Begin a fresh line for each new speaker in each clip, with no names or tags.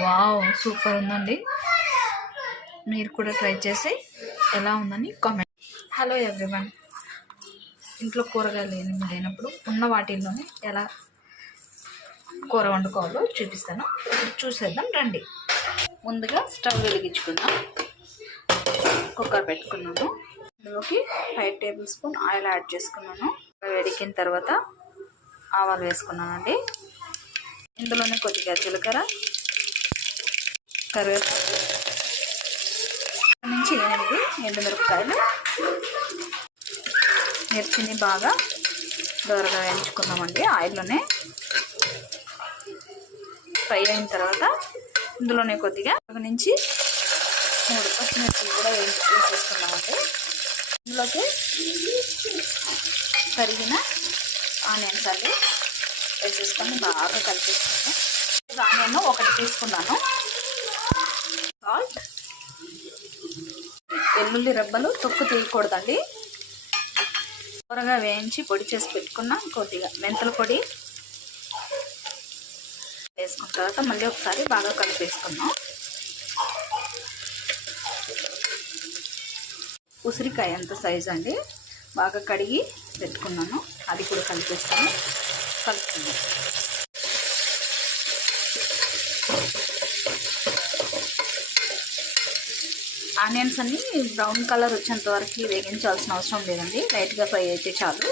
Wow super ఉందండి. మీరు కూడా ట్రై చేసి ఎలా ఉందని కామెంట్ హలో ఎవ్రీవన్ ఇంట్లో కూరగాయలు లేనప్పుడు ఉన్న వాటిల్లోనే ఎలా కూర వండుకోవాలో చూపిస్తాను. చూసేద్దాం రండి. ముందుగా స్టవ్ వెలిగించుకుందాం. కుక్కర్ పెట్టుకున్నాను. అందులోకి five table spoon oil add చేసుకున్నాను. వేడికిన తర్వాత ఆవాలు వేసుకున్నానండి. ఇందులోనే కొద్దిగా జీలకర్ర కరివేపాకు నుంచి ఎనిమిది ఎండుమిరపకాయలు. మిర్చిని బాగా దూరగా వేయించుకుందామండి ఆయిల్లోనే. ఫ్రై అయిన తర్వాత ఇందులోనే కొద్దిగా ఒక నుంచి మూడు పచ్చిమిర్చి కూడా వేయించి వేసేసుకున్నామండి ఇందులోకి తరిగిన ఆనియన్స్ అండి వేసేసుకొని బాగా కలిపేసుకున్నాను ఆనియన్ ఒకటి తీసుకున్నాను. సాల్ట్ వెల్లుల్లి రెబ్బలు తొక్కు తీయకూడదండి. కూరగా వేయించి పొడి చేసి పెట్టుకున్న కొద్దిగా మెంతుల పొడి వేసుకున్న తర్వాత మళ్ళీ ఒకసారి బాగా కలిపేసుకున్నాం ఉసిరికాయ ఎంత సైజు అండి? బాగా కడిగి పెట్టుకున్నాను. అది కూడా కలిపేస్తాను. కలుపుకున్నాను ఆనియన్స్ అన్ని బ్రౌన్ కలర్ వచ్చేంత వరకు వేగించాల్సిన అవసరం లేదండి. లైట్గా ఫ్రై అయితే చాలు.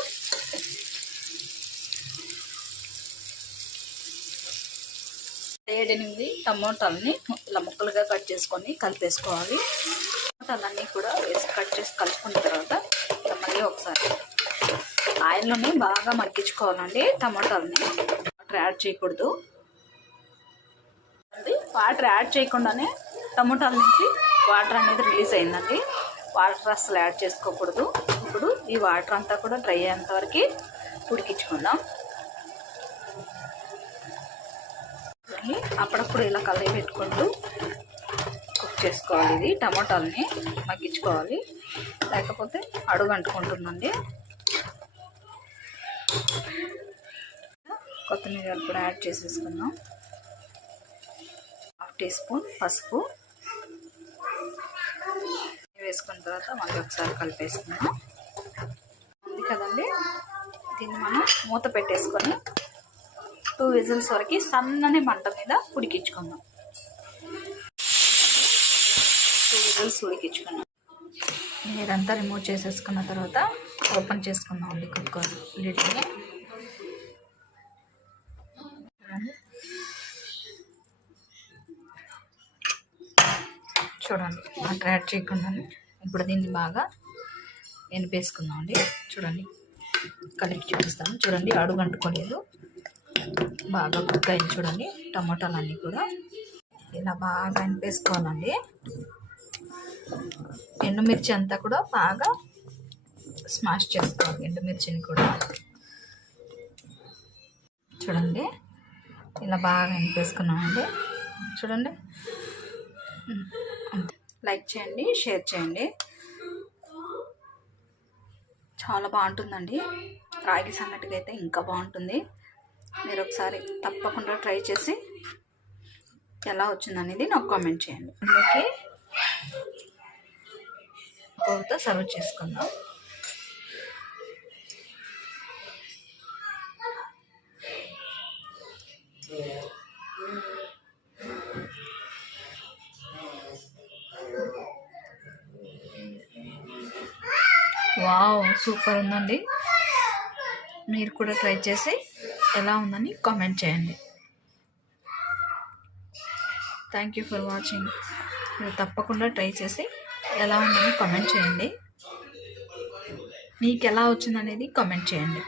ఏడెనిమిది టమోటాలని ఇలా ముక్కలుగా కట్ చేసుకొని కలిపేసుకోవాలి. టమోటాలన్నీ కూడా వేసి కట్ చేసి కలుపుకున్న తర్వాత మళ్ళీ ఒకసారి ఆయిల్లోనే బాగా మగ్గించుకోవాలండి టమోటాలని. వాటర్ యాడ్ చేయకూడదు. వాటర్ యాడ్ చేయకుండానే టమోటాల నుంచి వాటర్ అనేది రిలీజ్ అయిందండి. వాటర్ అసలు యాడ్ చేసుకోకూడదు. ఇప్పుడు ఈ వాటర్ అంతా కూడా డ్రై అయ్యేంత వరకు ఉడికించుకుందాం. అప్పుడప్పుడు ఇలా కలిగి పెట్టుకుంటూ కుక్ చేసుకోవాలి ఇది. టమాటాలని మగ్గించుకోవాలి. లేకపోతే అడుగు అంటుకుంటుందండి కొత్తిమీర కూడా యాడ్ చేసేసుకుందాం. హాఫ్ టీ స్పూన్ పసుపు వేసుకున్న తర్వాత మళ్ళీ ఒకసారి కలిపేసుకున్నాం ఉంది కదండి. దీన్ని మనం మూత పెట్టేసుకొని టూ విజిల్స్ వరకు సన్నని మంట మీద ఉడికించుకుందాం. Two whistles ఉడికించుకున్నాం. ఇదంతా రిమూవ్ చేసేసుకున్న తర్వాత ఓపెన్ చేసుకుందాం అండి కుక్కర్ లిడ్ని. చూడండి వాటర్ యాడ్ చేయకుండా ఇప్పుడు దీన్ని బాగా ఎనిపేసుకుందాం అండి చూడండి కలిపి చూపిస్తాను. చూడండి అడుగు అంటుకోలేదు. బాగా కుక్ అయింది చూడండి టమాటాలన్నీ కూడా. ఇలా బాగా ఎనిపేసుకోవాలండి. ఎండుమిర్చి అంతా కూడా బాగా స్మాష్ చేసుకోవాలి ఎండుమిర్చిని కూడా. చూడండి ఇలా బాగా ఎనిపేసుకున్నామండి. చూడండి. లైక్ చేయండి షేర్ చేయండి. చాలా బాగుంటుందండి. రాగి సంగటికి అయితే ఇంకా బాగుంటుంది. మీరు ఒకసారి తప్పకుండా ట్రై చేసి ఎలా వచ్చిందనేది నాకు కామెంట్ చేయండి. ఓకే? కొవ్వుతో సర్వ్ చేసుకుందాం. వావ్ సూపర్ ఉందండి. మీరు కూడా ట్రై చేసి ఎలా ఉందని కామెంట్ చేయండి. థ్యాంక్ యూ ఫర్ వాచింగ్ మీరు తప్పకుండా ట్రై చేసి ఎలా ఉందని కామెంట్ చేయండి. మీకు ఎలా వచ్చిందనేది కామెంట్ చేయండి.